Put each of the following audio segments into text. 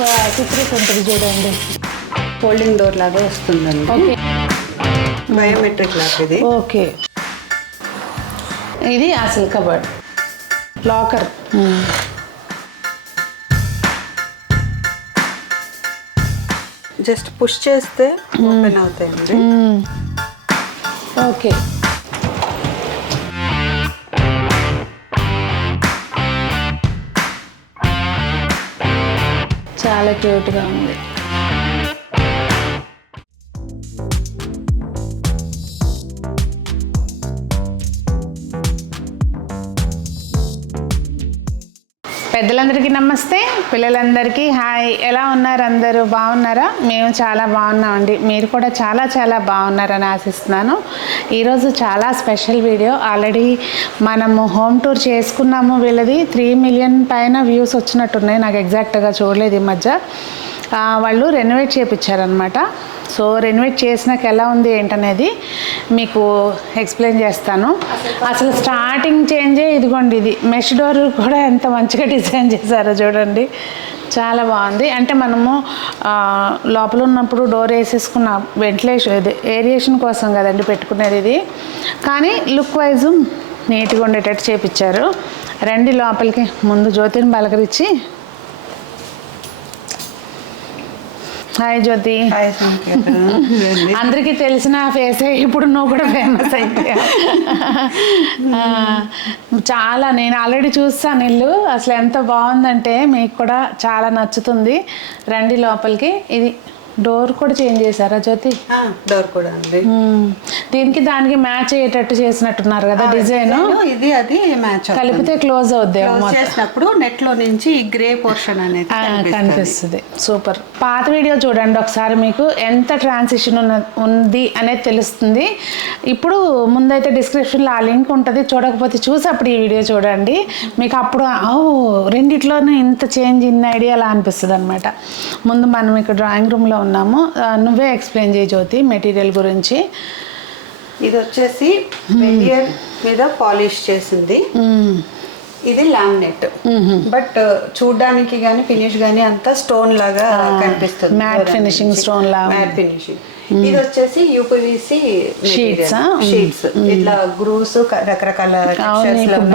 ఒక సీక్రెట్ ఉంటుంది చూడండి. ఫోల్డింగ్ డోర్ లాగా వస్తుందండి. ఓకే, బయోమెట్రిక్ లాగా ఇది. ఓకే, ఇది అసలు కబర్డ్ లాకర్. జస్ట్ పుష్ చేస్తే ఓపెన్ అవుతాయండి. ఓకే, చాలా క్యూట్గా ఉంది. పెద్దలందరికీ నమస్తే, పిల్లలందరికీ హాయ్. ఎలా ఉన్నారు అందరూ? బాగున్నారా? మేము చాలా బాగున్నామండి. మీరు కూడా చాలా చాలా బాగున్నారని ఆశిస్తున్నాను. ఈరోజు చాలా స్పెషల్ వీడియో. ఆల్రెడీ మనము హోమ్ టూర్ చేసుకున్నాము. వీళ్ళది 3 మిలియన్ పైన వ్యూస్ వచ్చినట్టున్నాయి. నాకు ఎగ్జాక్ట్గా చూడలేదు ఈ మధ్య. వాళ్ళు రెనోవేట్ చేయించారనమాట. సో రెనోవేట్ చేసినాక ఎలా ఉంది ఏంటనేది మీకు ఎక్స్ప్లెయిన్ చేస్తాను. అసలు స్టార్టింగ్ చేంజే ఇదిగోండి, ఇది మెష్ డోర్ కూడా ఎంత మంచిగా డిజైన్ చేశారో చూడండి, చాలా బాగుంది. అంటే మనము లోపల ఉన్నప్పుడు డోర్ వేసేసుకున్న వెంటిలేషన్, ఇది ఏరియేషన్ కోసం కదండి పెట్టుకునేది ఇది. కానీ లుక్ వైజ్ నీట్గా ఉండేటట్టు చేపించారు. రండి లోపలికి. ముందు జ్యోతిని పలకరించి. హాయ్ జ్యోతి. అందరికీ తెలిసిన ఫేసే, ఇప్పుడు నువ్వు కూడా ఫేమస్ అయిపోయా. చాలా, నేను ఆల్రెడీ చూస్తాను ఇల్లు. అసలు ఎంత బాగుందంటే మీకు కూడా చాలా నచ్చుతుంది. రండి లోపలికి. ఇది డోర్ కూడా చేంజ్ చేశారా జ్యోతి? డోర్ కూడా అండి. దీనికి దానికి మ్యాచ్ అయ్యేటట్టు చేసినట్టున్నారు కదా డిజైన్. ఇది అది మ్యాచ్ కలిపితే క్లోజ్ అవుద్ది. చేసినప్పుడు నెట్ లో నుంచి గ్రే పోర్షన్ అనేది కనిపిస్తుంది. సూపర్. పాత వీడియో చూడండి ఒకసారి, మీకు ఎంత ట్రాన్సిషన్ ఉంది అనేది తెలుస్తుంది. ఇప్పుడు ముందైతే డిస్క్రిప్షన్లో ఆ లింక్ ఉంటుంది, చూడకపోతే చూసి అప్పుడు ఈ వీడియో చూడండి. మీకు అప్పుడు రెండిట్లోనే ఇంత చేంజ్, ఇన్ని ఐడియా అలా అనిపిస్తుంది అనమాట. ముందు మనం ఇక్కడ డ్రాయింగ్ రూమ్లో ఉన్నాము. నువ్వే ఎక్స్ప్లెయిన్ చేయి జ్యోతి మెటీరియల్ గురించి. ఇది వచ్చేసి మెటీరియల్ మీద పాలిష్ చేసింది. ఇది లామినేట్, బట్ చూడడానికి గానీ ఫినిష్ గానీ అంతా స్టోన్ లాగా కనిపిస్తుంది. మ్యాట్ ఫినిషింగ్, స్టోన్ లాగా మ్యాట్ ఫినిషింగ్. ఇది వచ్చేసి యూపీవీసీ షీట్స్. ఇట్లా గ్రూవ్స్ రకరకాల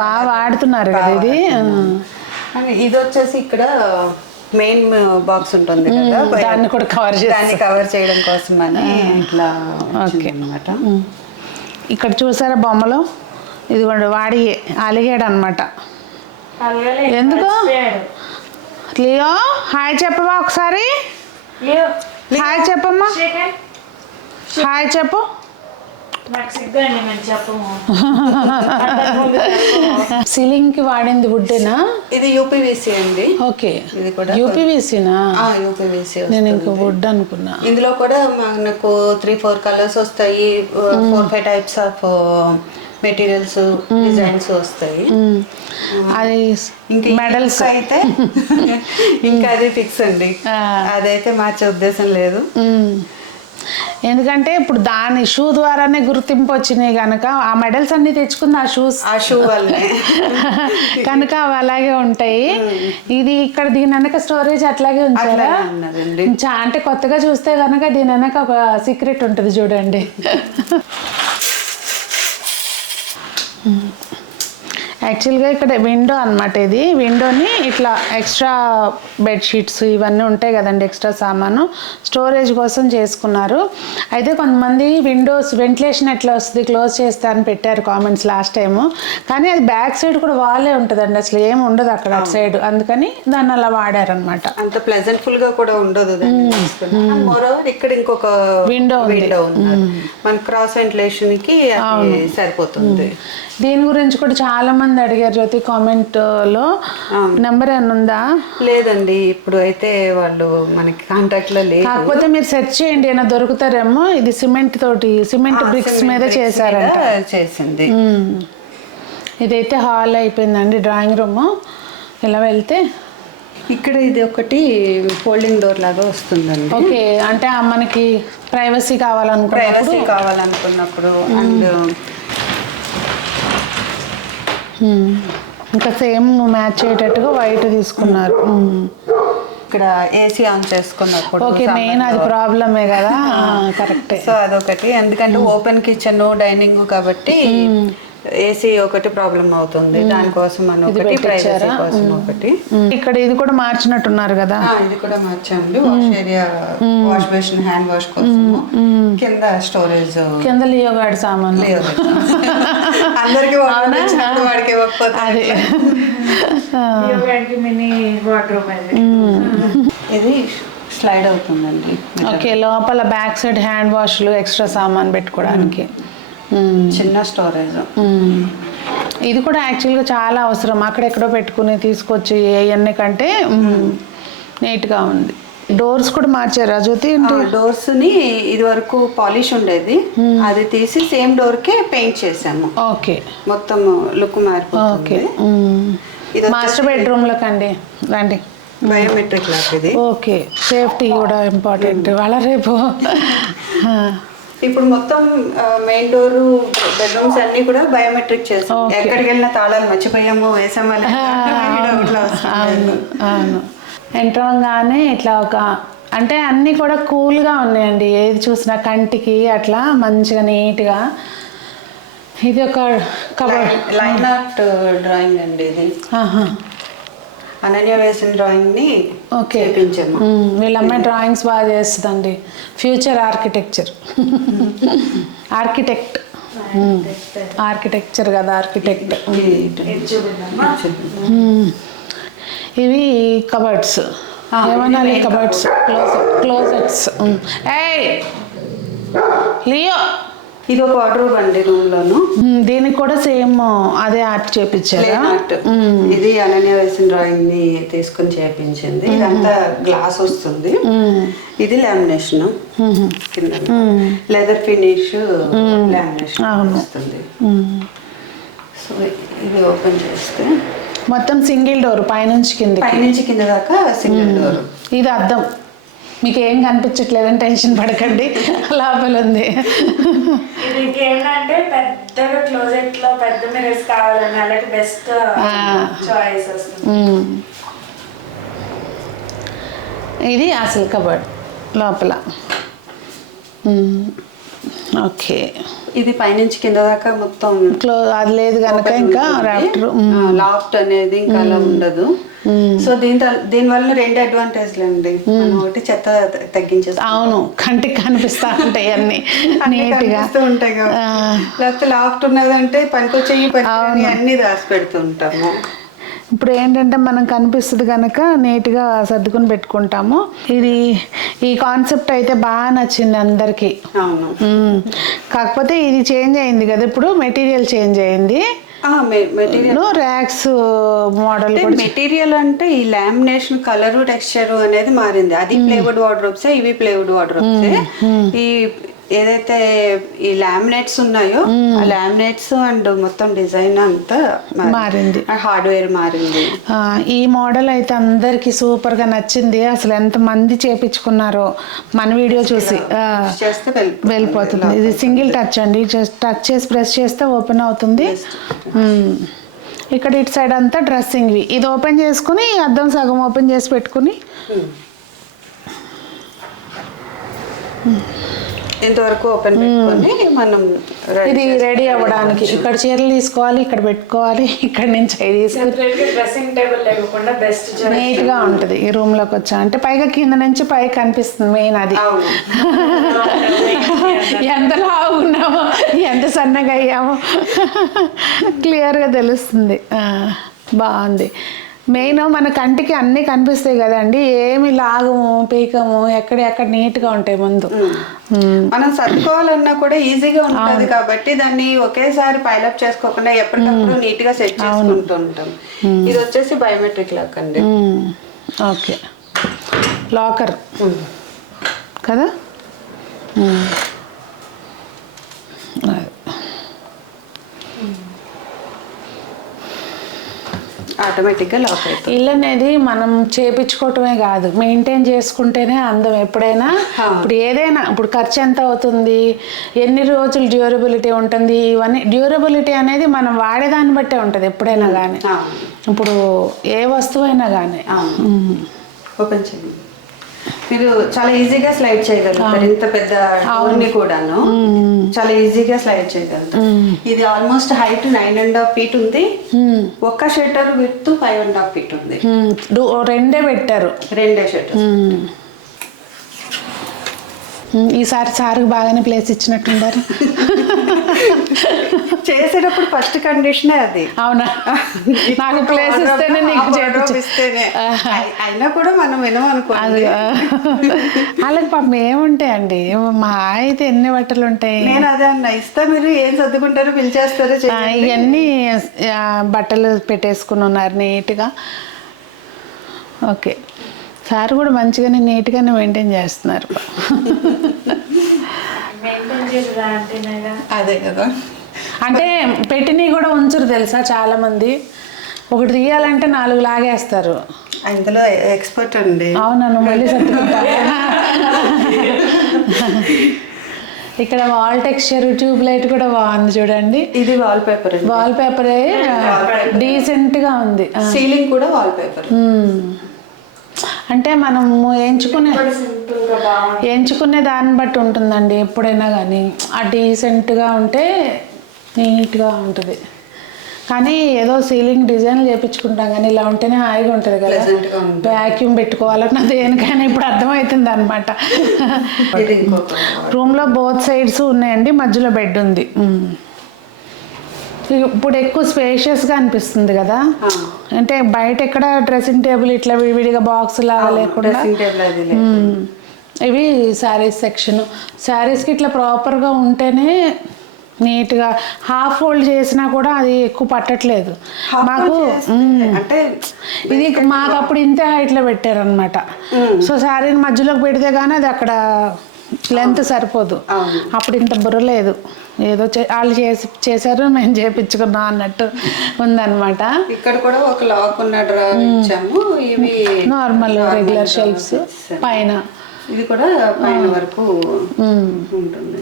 బాగా వాడుతున్నారు కదా ఇది. ఇది వచ్చేసి ఇక్కడ మెయిన్ బాక్స్ ఉంటుంది కదా, దాన్ని కూడా కవర్ చేయడం కోసం అని ఇట్లా అన్నమాట. ఇక్కడ చూసారా బొమ్మలు, ఇదిగోండి వాడి అలిగాడు అనమాట. ఎందుకు? లియో హాయ్ చెప్పవా ఒకసారి? హాయ్ చెప్పమ్మా, హాయ్ చెప్పు. సీలింగ్ కి వాడింది వుడ్డేనా? ఇది యూపీవీసీ అండి. ఓకే, ఇది కూడా యూపీవీసీనా? యూపీవీసీ. నేను ఇంకా వుడ్ అనుకున్నా. ఇందులో కూడా మనకు 3-4 కలర్స్ వస్తాయి, 4-5 టైప్స్ ఆఫ్ మెటీరియల్స్, డిజైన్స్ వస్తాయి. అది మెడల్స్ అయితే ఇంకా అది ఫిక్స్ అండి, అదైతే మార్చే ఉద్దేశం లేదు. ఎందుకంటే ఇప్పుడు దాని షూ ద్వారానే గుర్తింపు వచ్చినాయి కనుక ఆ మెడల్స్ అన్ని తెచ్చుకుంది ఆ షూ వల్లనే కనుక అవి అలాగే ఉంటాయి. ఇది ఇక్కడ దీని వెనక స్టోరేజ్ అట్లాగే ఉంచారా? అంటే కొత్తగా చూస్తే కనుక దీని వెనక ఒక సీక్రెట్ ఉంటుంది చూడండి. యాక్చువల్గా ఇక్కడ విండో అనమాట. ఇది విండోని ఇట్లా ఎక్స్ట్రా బెడ్షీట్స్ ఇవన్నీ ఉంటాయి కదండి, ఎక్స్ట్రా సామాను స్టోరేజ్ కోసం చేసుకున్నారు. అయితే కొంతమంది విండోస్ వెంటిలేషన్ ఎట్లా వస్తుంది క్లోజ్ చేస్తా అని పెట్టారు కామెంట్స్ లాస్ట్ టైము. కానీ అది బ్యాక్ సైడ్ కూడా వాలే ఉంటుందండి, అసలు ఏం ఉండదు అక్కడ అటు సైడ్. అందుకని దాన్ని అలా వాడారనమాట. అంత ప్లెజెంట్ఫుల్ గా కూడా ఉండదు. మోరోవర్ ఇక్కడ ఇంకొక విండో ఉంది, మన క్రాస్ వెంటిలేషన్ కి సరిపోతుంది. దీని గురించి కూడా చాలా మంది అడిగారు జ్యోతి కామెంట్ లో. నెంబర్ ఏమన్నా ఉందా? లేదండి, ఇప్పుడు అయితే వాళ్ళు మనకి కాంటాక్ట్ లో లేదు. కాకపోతే మీరు సెర్చ్ చేయండి, ఏమైనా దొరుకుతారేమో. ఇది సిమెంట్ బ్రిక్స్ మీద చేసింది. ఇదైతే హాల్ అయిపోయిందండి, డ్రాయింగ్ రూమ్. ఇలా వెళ్తే ఇక్కడ ఇది ఒకటి ఫోల్డింగ్ డోర్ లాగా వస్తుందండి. ఓకే, అంటే మనకి ప్రైవసీ కావాలనుకున్నప్పుడు అండ్ ఇంకా సేమ్ మ్యాచ్ అయ్యేటట్టుగా వైట్ తీసుకున్నారు. ఇక్కడ ఏసీ ఆన్ చేసుకున్నప్పుడు ఓకే, మెయిన్ అది ప్రాబ్లమే కదా. కరెక్టే. సో అదొకటి, ఎందుకంటే ఓపెన్ కిచెన్ డైనింగ్ కాబట్టి ఏసీ ఒకటి ప్రాబ్లం అవుతుంది. దానికోసం మనం ఒకటి, ప్రైవసీ కోసం ఒకటి. ఇక్కడ ఇది కూడా మార్చినట్టున్నారు కదా. ఇది కూడా మార్చామండి. Wash area, wash basin, hand wash కోసం, కింద స్టోరేజ్, కింద లియో గార్డ్ సామాన్లు. అందరికి వాడికి ఇవ్వకపోతే మినీ వార్డ్రోబ్. ఇది స్లైడ్ అవుతుందండి. ఓకే, లోపల బ్యాక్ సైడ్ హ్యాండ్ వాష్లు, ఎక్స్ట్రా సామాన్ పెట్టుకోవడానికి చిన్న స్టోరేజ్. ఇది కూడా యాక్చువల్గా చాలా అవసరం, అక్కడెక్కడో పెట్టుకుని తీసుకొచ్చి అవన్నీ కంటే నీట్గా ఉంది. డోర్స్ కూడా మార్చారా జ్యోతి? డోర్స్ ని ఇది వరకు పాలిష్ ఉండేది, అది తీసి సేమ్ డోర్ కే పెయింట్ చేసాము. ఓకే, మొత్తం లుక్ మారిపోతుంది. ఇది మాస్టర్ బెడ్రూమ్ లోకి అండి రండి. బయోమెట్రిక్ లాక్ ఇది. ఓకే, సేఫ్టీ కూడా ఇంపార్టెంట్ వాళ్ళ రేపు. ఇప్పుడు మొత్తం మెయిన్ డోర్, బెడ్రూమ్స్ అన్ని కూడా బయోమెట్రిక్ చేస్తాం. ఎక్కడికి వెళ్ళినా తాళాలు మర్చిపోయాము, వేసాము. అవును అవును. ఎంటర్ అవ్వగానే ఇట్లా ఒక అంటే అన్నీ కూడా కూల్గా ఉన్నాయండి, ఏది చూసినా కంటికి అట్లా మంచిగా నీట్గా. ఇది ఒక కబోర్డ్, లైన్ ఆర్ట్ డ్రాయింగ్ అండి ఇది. అనన్య వేసిన డ్రాయింగ్ ని చేయించాము. వీళ్ళ అమ్మాయి డ్రాయింగ్స్ బాగా చేస్తుందండి, ఫ్యూచర్ ఆర్కిటెక్చర్. ఆర్కిటెక్చర్ కదా, ఆర్కిటెక్ట్. ఇవి కబర్డ్స్, ఏమన్నా కబర్డ్స్, క్లోజెట్స్. ఏయ్ లియో, ఇది ఒక వార్డ్రోబ్ అండి రూమ్ లోను. దీనికి కూడా సేమ్ అదే ఆర్ట్ చేపించారు. ఇది అనన్య వేసిన డ్రాయింగ్ ని తీసుకుని చేపించింది. ఇదంతా గ్లాస్ వస్తుంది. ఇది లామినేషన్, లెదర్ ఫినిష్ లామినేషన్ వస్తుంది. సో ఇది ఓపెన్ చేస్తే మొత్తం సింగిల్ డోర్, పైనుంచి కింద దాకా సింగిల్ డోర్. ఇది అద్దం, మీకు ఏం కనిపించట్లేదని టెన్షన్ పడకండి, లోపల ఉంది. ఇది ఏంటంటే పెద్దగా క్లోజెట్ లో పెద్ద మిర్రర్స్ కావాలని అలాగే బెస్ట్ చాయిస్ వస్తుంది. ఇది అసలు కబర్డ్ లోపల. ఓకే, ఇది పైనుంచి కింద దాకా మొత్తం అది లేదు కనుక ఇంకా లాఫ్ట్ అనేది ఇంకా అలా ఉండదు. సో దీని వల్ల రెండు అడ్వాంటేజ్లు అండి. ఒకటి చెత్త తగ్గించేస్తాం. అవును, కంటికి కనిపిస్తా ఉంటాయి అన్ని నీట్గా ఉంటాయి కదా. లేకపోతే లాఫ్ట్ ఉన్నదంటే పనికొచ్చేయి అన్ని దాచి పెడుతూ ఉంటాము. ఇప్పుడు ఏంటంటే మనం కనిపిస్తుంది కనుక నీట్గా సర్దుకుని పెట్టుకుంటాము. ఈ కాన్సెప్ట్ అయితే బాగా నచ్చింది అందరికీ. అవును, కాకపోతే ఇది చేంజ్ అయింది కదా, ఇప్పుడు మెటీరియల్ చేంజ్ అయింది. ర్యాక్స్ మోడల్ మెటీరియల్ అంటే ఈ లామినేషన్ కలరు టెక్స్చర్ అనేది మారింది. అది ప్లేవుడ్ వార్డ్రోబ్సే, ఇవి ప్లేవుడ్ వార్డ్రోబ్సే. ఈ ఏదైతే ఈ లామినేట్స్ ఉన్నాయో ఆ లామినేట్స్ అండ్ మొత్తం డిజైన్ అంతా మారింది, హార్డ్వేర్ మారింది. ఈ మోడల్ అయితే అందరికి సూపర్ గా నచ్చింది. అసలు ఎంత మంది చేపించుకున్నారో మన వీడియో చూసి. వెళ్ళిపోతుంది. ఇది సింగిల్ టచ్ అండి, జస్ట్ టచ్ చేసి ప్రెస్ చేస్తే ఓపెన్ అవుతుంది. ఇక్కడ ఇటు సైడ్ అంతా డ్రెస్సింగ్వి. ఇది ఓపెన్ చేసుకుని అద్దం సగం ఓపెన్ చేసి పెట్టుకుని ఇంతవరకు ఓపెన్ పెట్టుకొని మనం ఇది రెడీ అవ్వడానికి. ఇక్కడ చీరలు తీసుకోవాలి, ఇక్కడ పెట్టుకోవాలి, ఇక్కడ నుంచి డ్రెస్సింగ్ టేబుల్ లేకుండా బెస్ట్ నీట్ గా ఉంటుంది. ఈ రూమ్ లోకి వచ్చా అంటే పైగా కింద నుంచి పైకి కనిపిస్తుంది. మెయిన్ అది ఎంత లావు ఉన్నామో ఎంత సన్నగా అయ్యామో క్లియర్గా తెలుస్తుంది. బాగుంది. మెయిన్ మన కంటికి అన్నీ కనిపిస్తాయి కదండి, ఏమి లాగము పీకము, ఎక్కడ నీట్గా ఉంటాయి. ముందు మనం సర్దుకోవాలన్నా కూడా ఈజీగా ఉంటుంది కాబట్టి దాన్ని ఒకేసారి పైలప్ చేసుకోకుండా ఎప్పటికప్పుడు నీట్ గా సెట్ చేసుకుంటూ ఉంటాం. ఇది వచ్చేసి బయోమెట్రిక్ లాక్ అండి. ఓకే, లాకర్ కదా. ఆటోమేటిక్గా లాక్ అవుతుంది. ఇల్లు అనేది మనం చేపించుకోవటమే కాదు, మెయింటైన్ చేసుకుంటేనే అందం. ఎప్పుడైనా ఇప్పుడు ఏదైనా ఇప్పుడు ఖర్చు ఎంత అవుతుంది, ఎన్ని రోజులు డ్యూరబిలిటీ ఉంటుంది, ఇవన్నీ డ్యూరబిలిటీ అనేది మనం వాడేదాన్ని బట్టే ఉంటుంది ఎప్పుడైనా కానీ. ఇప్పుడు ఏ వస్తువు అయినా కానీ ఓపెన్ చేయండి. మీరు చాలా ఈజీగా స్లైడ్ చేయగలుగుతారు. ఇంత పెద్ద డోర్ని కూడాను చాలా ఈజీగా స్లైడ్ చేయగలుగుతారు. ఇది ఆల్మోస్ట్ హైట్ 9.5 feet ఉంది. ఒక్క షట్టర్ విడ్త్ 5.5 feet ఉంది. రెండే పెట్టారు, రెండే షట్టర్. ఈసారి సార్కి బాగానే ప్లేస్ ఇచ్చినట్టుండారు. చేసేటప్పుడు ఫస్ట్ కండిషనే అది. అవునా, నాకు ప్లేస్ ఇస్తేనే నీకు ఇస్తేనే అయినా కూడా మనం వినమనుకోండి. అలాగే పాపం ఏముంటాయండి, మా అయితే ఎన్ని బట్టలు ఉంటాయి. నేను అదే అన్న, ఇస్తా మీరు ఏం సర్దుకుంటారో పిలిచేస్తారో. ఇవన్నీ బట్టలు పెట్టేసుకుని ఉన్నారు నీట్గా. ఓకే, సార్ కూడా మంచిగానే నీట్గానే మెయింటైన్ చేస్తున్నారు. అదే కదా, అంటే పెట్టినవి కూడా ఉంచరు తెలుసా చాలా మంది. ఒకటి తీయాలంటే 4 లాగేస్తారు. అందులో ఎక్స్పర్ట్ అండి. అవునను, మళ్ళీ సర్దుకుంటా. ఇక్కడ వాల్ టెక్స్చర్, ట్యూబ్ లైట్ కూడా బాగుంది చూడండి. ఇది వాల్ పేపర్. వాల్ పేపరే డీసెంట్ గా ఉంది. సీలింగ్ కూడా వాల్ పేపర్. అంటే మనము ఎంచుకునే దాన్ని బట్టి ఉంటుందండి. ఎప్పుడైనా కానీ ఆ డీసెంట్గా ఉంటే నీట్గా ఉంటుంది. కానీ ఏదో సీలింగ్ డిజైన్ చేయించుకుంటాం కానీ ఇలా ఉంటేనే హాయిగా ఉంటుంది కదా. వ్యాక్యూమ్ పెట్టుకోవాలన్నా దేనికైనా ఇప్పుడు అర్థమవుతుంది అనమాట. రూమ్లో బోత్ సైడ్స్ ఉన్నాయండి, మధ్యలో బెడ్ ఉంది. ఇప్పుడు ఎక్కువ స్పేషియస్గా అనిపిస్తుంది కదా. అంటే బయట ఎక్కడ డ్రెస్సింగ్ టేబుల్ ఇట్లా విడివిడిగా బాక్స్ లాగా లేకుండా. ఇవి శారీస్ సెక్షన్. శారీస్కి ఇట్లా ప్రాపర్గా ఉంటేనే నీట్గా. హాఫ్ ఫోల్డ్ చేసినా కూడా అది ఎక్కువ పట్టట్లేదు మాకు. అంటే ఇది మాకు అప్పుడు ఇంతే హైట్లో పెట్టారనమాట. సో శారీని మధ్యలోకి పెడితే కానీ అది అక్కడ లెంత్ సరిపోదు. అప్పుడు ఇంత బుర్ర లేదు, ఏదో వాళ్ళు చేశారు మేము చేయించుకున్నాం అన్నట్టు ఉందన్నమాట. ఇక్కడ కూడా ఒక లాక్ ఉన్న డ్రార్ ఇచ్చాము. ఇవి నార్మల్ రెగ్యులర్ షెల్ఫ్స్ పైన. ఇది కూడా పైన వరకు ఉంటుంది.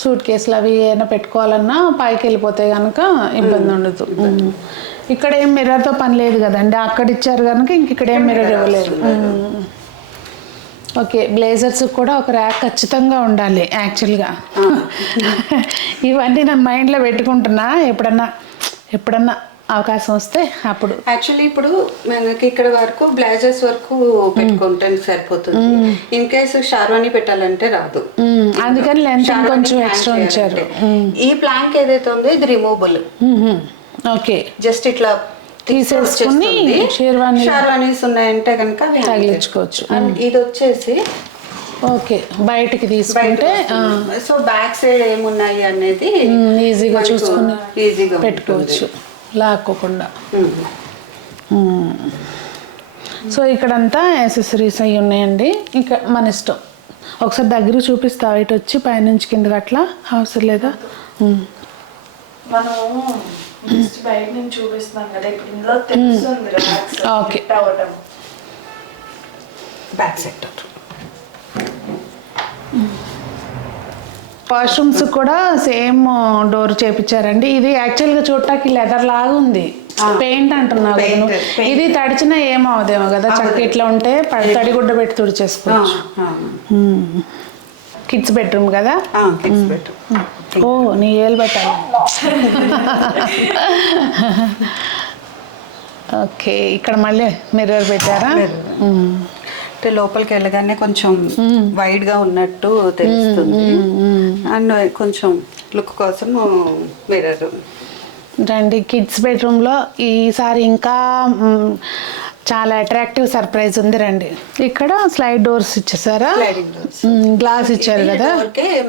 సూట్ కేసులు అవి ఏమైనా పెట్టుకోవాలన్నా పైకి వెళ్ళిపోతే కనుక ఇబ్బంది ఉండదు. ఇక్కడ ఏం మిర్రర్తో పని లేదు కదండి, అక్కడ ఇచ్చారు కనుక ఇంక ఇక్కడ ఏం మిర్రర్ ఇవ్వలేదు. ఓకే, బ్లేజర్స్ కూడా ఒక ర్యాక్ ఖచ్చితంగా ఉండాలి యాక్చువల్గా. ఇవన్నీ నేను మైండ్లో పెట్టుకుంటున్నా, ఎప్పుడన్నా అవకాశం వస్తే అప్పుడు. యాక్చువల్లీ ఇప్పుడు మనకి ఇక్కడ వరకు బ్లేజర్స్ వరకు పెట్టుకుంటే సరిపోతుంది. ఇన్ కేసు షార్వాణి పెట్టాలంటే రాదు, అందుకని లెంత్ కొంచెం ఎక్స్ట్రా ఉంచారు. ఈ ప్లాంక్ ఏదైతే ఉందో ఇది రిమూవబుల్. ఓకే, జస్ట్ ఇట్లా తీసేసుకుని షార్వానీస్ ఉన్నాయంటే కనుక తగిలించుకోవచ్చు. ఇది వచ్చేసి ఓకే బయటికి తీసుకుంటే సో బ్యాక్ సైడ్ ఏమున్నాయి అనేది ఈజీగా చూసుకుని ఈజీగా పెట్టుకోవచ్చు లాక్కోకుండా. సో ఇక్కడంతా యాక్సెసరీస్ అవి ఉన్నాయండి. ఇంకా మన ఇష్టం. ఒకసారి దగ్గర చూపిస్తా, ఇటు వచ్చి పైనుంచి కిందకి అట్లా అవసరం లేదా? మనం బయట నుంచి చూపిస్తున్నాం కదా, ఇప్పుడు ఇందులో తెలుస్తుంది. Okay, back sector. వాష్రూమ్స్ కూడా సేమ్ డోర్ చేపించారండి. ఇది యాక్చువల్గా చూడటానికి లెదర్ లాగా ఉంది, పెయింట్ అంటున్నావు. ఇది తడిచినా ఏమవుదేమో కదా, చక్క ఇట్లా ఉంటే తడిగుడ్డ పెట్టి తుడిచేసుకోవచ్చు. కిడ్స్ బెడ్రూమ్ కదా. ఓ నీ ఏళ్ళు పెట్టాలి. ఓకే, ఇక్కడ మళ్ళీ మిర్రర్ పెట్టారా? అంటే లోపలికి వెళ్ళగానే కొంచెం వైడ్ గా ఉన్నట్టు తెలుస్తుంది. అండ్ కొంచెం లుక్ కోసం మిర్రర్. రండి, కిడ్స్ బెడ్రూమ్లో ఈసారి ఇంకా చాలా అట్రాక్టివ్ సర్ప్రైజ్ ఉంది. రండి, ఇక్కడ స్లైడ్ డోర్స్ ఇచ్చేసారా? గ్లాస్ ఇచ్చారు కదా,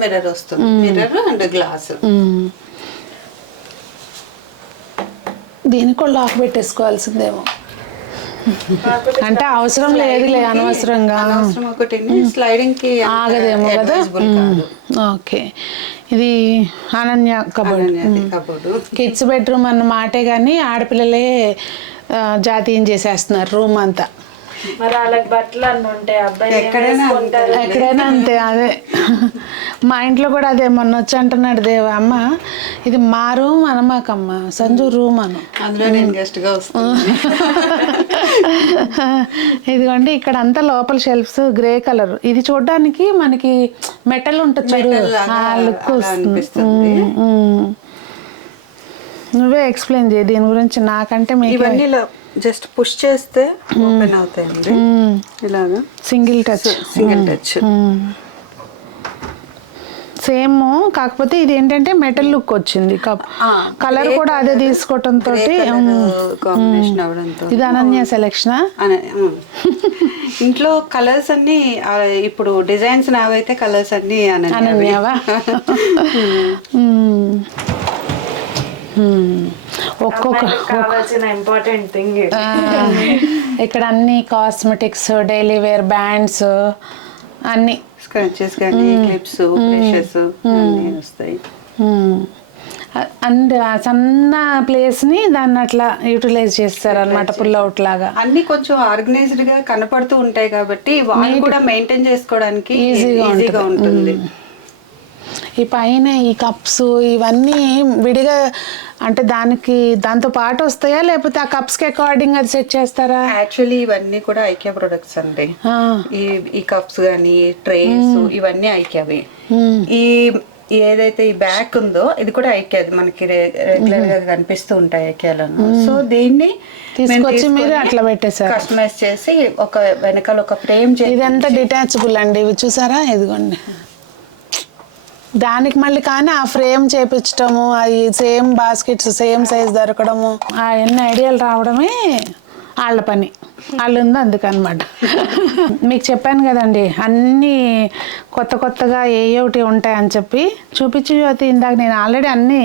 మిర్రర్ వస్తుంది. Mirror and glass. దీనికి కూడా లాక్ పెట్టేసుకోవాల్సిందేమో, అంటే అవసరం లేదులే, అనవసరంగా ఒకటి స్లైడింగ్ కి ఆగదేమో కదా. ఓకే, ఇది అనన్య కబోర్డ్. కిడ్స్ బెడ్రూమ్ అన్న మాటే కానీ ఆడపిల్లలే జాతీయం చేసేస్తున్నారు రూమ్ అంతా. మరి వాళ్ళకి బట్టలు అన్నీ ఉంటాయి, అబ్బాయి ఎక్కడైనా ఉంటారు. ఎక్కడైనా అంతే. అదే మా ఇంట్లో కూడా అదే మొన్న వచ్చి అంటున్నాడు దేవ, అమ్మ ఇది మా రూమ్ అనమాకమ్మ, సంజు రూమ్ అను. అందులో నేను గెస్ట్ గా వస్తాను. ఇదిగోండి ఇక్కడ అంతా లోపల షెల్ఫ్స్ గ్రే కలర్, ఇది చూడడానికి మనకి మెటల్ ఉంటుంది చూడు, ఆ లుక్ వస్తుంది. నువ్వే ఎక్స్ప్లెయిన్ చేయి దీని గురించి, నాకంటే మీకు ఇవన్నీ జస్ట్ పుష్ చేస్తే ఓపెన్ అవుతాయండి ఇలాగా, సింగిల్ టచ్. సేమ్, కాకపోతే ఇది ఏంటంటే మెటల్ లుక్ వచ్చింది, కలర్ కూడా అదే తీసుకోవటంతో. కాంబినేషన్ అవడంతో ఇది అనన్య సెలెక్షన్. ఇంట్లో కలర్స్ అన్ని ఇప్పుడు డిజైన్స్ నావైతే కలర్స్ అన్ని అనన్యవా? ఒక్కొక్క కావాల్సిన ఇంపార్టెంట్ థింగ్ ఇక్కడ అన్ని కాస్మెటిక్స్, డైలీ వేర్, బ్యాండ్స్ అన్ని, స్క్రచెస్ కానీ క్లిప్స్, బ్రషెస్ అన్నీ వస్తాయి. అండ్ సన్న ప్లేస్ ని దాన్ని అట్లా యూటిలైజ్ చేస్తారు అనమాట, పుల్ అవుట్ లాగా. అన్ని కొంచెం ఆర్గనైజ్డ్ గా కనపడుతూ ఉంటాయి కాబట్టి వాళ్ళు కూడా మెయింటైన్ చేసుకోవడానికి ఈజీగా ఉంటుంది. ఈ పైన ఈ కప్స్ ఇవన్నీ విడిగా అంటే దాంతో పాటు వస్తాయా, లేకపోతే ఆ కప్స్ కి అకార్డింగ్ అది సెట్ చేస్తారా? యాక్చువల్లీ ఇవన్నీ కూడా ఐకియా ప్రొడక్ట్స్ అండి. ఈ కప్స్ గానీ, ట్రేస్ ఇవన్నీ ఐకియావి. ఈ ఏదైతే ఈ బ్యాగ్ ఉందో ఇది కూడా ఐకియాది, మనకి రెగ్యులర్ గా కనిపిస్తూ ఉంటాయి ఐకియాలో. సో దీన్ని తీసుకొచ్చి మీరు అట్లా పెట్టేశారు, కస్టమైజ్ చేసి ఒక వెనకాల ఒక ఫ్రేమ్ చేసి. ఇదంతా డిటాచబుల్ అండి, ఇవి చూసారా, ఇదిగోండి. దానికి మళ్ళీ కానీ ఆ ఫ్రేమ్ చేపించటము, అది సేమ్ బాస్కెట్స్ సేమ్ సైజ్ దొరకడము, ఎన్ని ఐడియాలు రావడమే వాళ్ళ పని, వాళ్ళు ఉంది అందుకనమాట. మీకు చెప్పాను కదండి అన్నీ కొత్తగా ఏయోటి ఉంటాయని చెప్పి. చూపించి జ్యోతి, ఇందాక నేను ఆల్రెడీ అన్నీ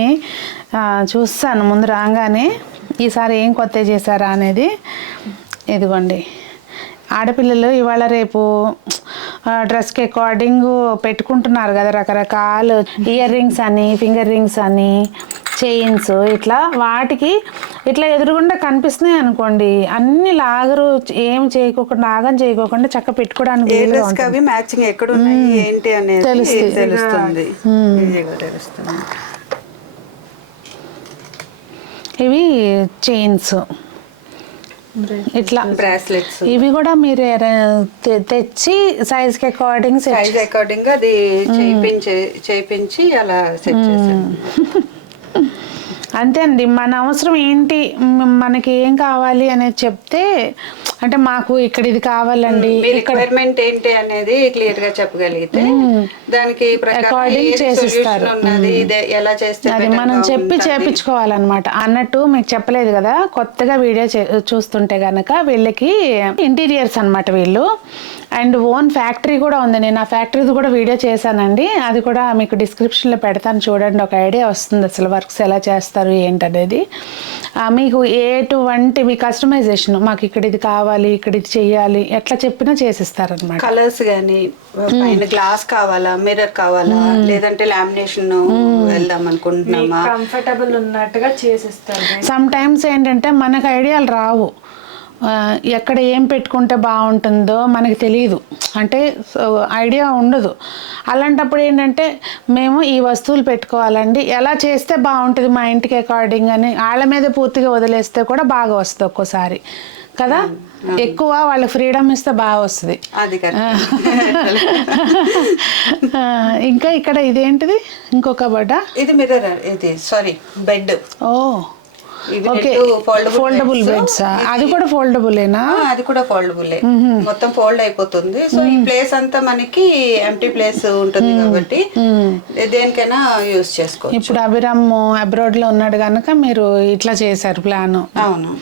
చూస్తాను ముందు రాగానే, ఈసారి ఏం కొత్త చేశారా అనేది. ఇదిగోండి, ఆడపిల్లలు ఇవాళ రేపు డ్రెస్కి అకార్డింగ్ పెట్టుకుంటున్నారు కదా రకరకాలు ఇయర్ రింగ్స్ అని, ఫింగర్ రింగ్స్ అని, చైన్స్, ఇట్లా వాటికి ఇట్లా ఎదురుగుండా కనిపిస్తున్నాయి అనుకోండి, అన్ని లాగరు ఏం చేయకోకుండా, ఆగం చేయకోకుండా చక్క పెట్టుకోవడానికి మ్యాచింగ్ ఎక్కడ ఉన్నాయి ఏంటి అనేది తెలుస్తుంది. ఇవి చైన్స్, ఇట్లా బ్రాస్లెట్స్, ఇవి కూడా మీరు తెచ్చి సైజ్ కి అకార్డింగ్ అది చేయించి అలా సెట్ చేశాను. అంతే అండి, మన అవసరం ఏంటి, మనకి ఏం కావాలి అనేది చెప్తే, అంటే మాకు ఇక్కడ ఇది కావాలండి, రిక్వైర్మెంట్ ఏంటి అనేది క్లియర్ గా చెప్పగలిగితే దానికి అకార్డింగ్ చేసిస్తారు. ఎలా చేస్తే అది మనం చెప్పి చేపించుకోవాలన్నమాట. అన్నట్టు మీకు చెప్పలేదు కదా, కొత్తగా వీడియో చూస్తుంటే గనక వీళ్ళకి ఇంటీరియర్స్ అన్నమాట వీళ్ళు, అండ్ ఓన్ ఫ్యాక్టరీ కూడా ఉంది. నేను ఆ ఫ్యాక్టరీది కూడా వీడియో చేశానండి, అది కూడా మీకు డిస్క్రిప్షన్లో పెడతాను, చూడండి, ఒక ఐడియా వస్తుంది అసలు వర్క్స్ ఎలా చేస్తారు ఏంటనేది. మీకు ఎటువంటి మీ కస్టమైజేషన్, మాకు ఇక్కడ ఇది కావాలి, ఇక్కడ ఇది చెయ్యాలి, ఎట్లా చెప్పినా చేసిస్తారనమాట. కలర్స్ కానీ, గ్లాస్ కావాలా, మిర్రర్ కావాలా, లేదంటే లామినేషన్ వెళ్దాం అనుకుంటున్నామా, కంఫర్టబుల్ ఉన్నట్టుగా చేసిస్తారు. సమ్ టైమ్స్ ఏంటంటే మనకు ఐడియాలు రావు, ఎక్కడ ఏం పెట్టుకుంటే బాగుంటుందో మనకి తెలియదు, అంటే ఐడియా ఉండదు. అలాంటప్పుడు ఏంటంటే మేము ఈ వస్తువులు పెట్టుకోవాలండి, ఎలా చేస్తే బాగుంటుంది మా ఇంటికి అకార్డింగ్ అని వాళ్ళ మీద పూర్తిగా వదిలేస్తే కూడా బాగా వస్తుంది ఒక్కోసారి కదా. ఎక్కువ వాళ్ళకి ఫ్రీడమ్ ఇస్తే బాగా వస్తుంది. ఇంకా ఇక్కడ ఇదేంటిది, ఇంకొక బడ్డ, ఇది మిర్రర్, ఇది సారీ బెడ్. ఓ ఓకే, ఫోల్డబుల్ బెడ్స్, అది కూడా ఫోల్డబులేనా? అది కూడా ఫోల్డబులే, మొత్తం ఫోల్డ్ అయిపోతుంది. సో ఈ ప్లేస్ అంతా మనకి ఎంటీ ప్లేస్ ఉంటుంది కాబట్టి దేనికైనా యూజ్ చేసుకోవచ్చు. ఇప్పుడు అభిరామ్ అబ్రాడ్ లో ఉన్నాడు కనుక మీరు ఇట్లా చేశారు ప్లాన్. అవును,